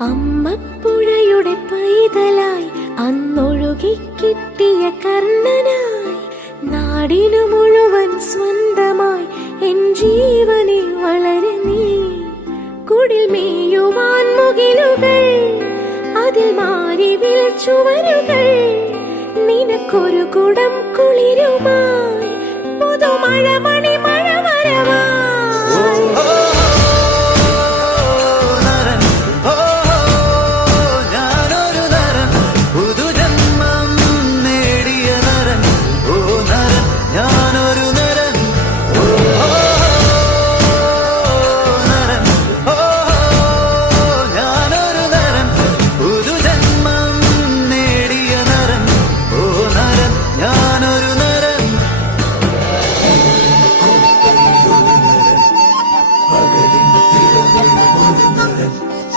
അമ്മപ്പുഴയുടെ പൈതലായി അന്നൊഴുകിക്കിട്ടിയ കർണനായി നാടിനു മുഴുവൻ സ്വന്തമായി എൻ ജീവനെ വളരെ നീ. കുടിൽ മേയുവാൻ മുകിലുകൾ, അതിൽ മാരിവിൽ ചുവരുകൾ, നിനക്കൊരു കുടം കുളിരുമായി പുതുമഴ മണിമ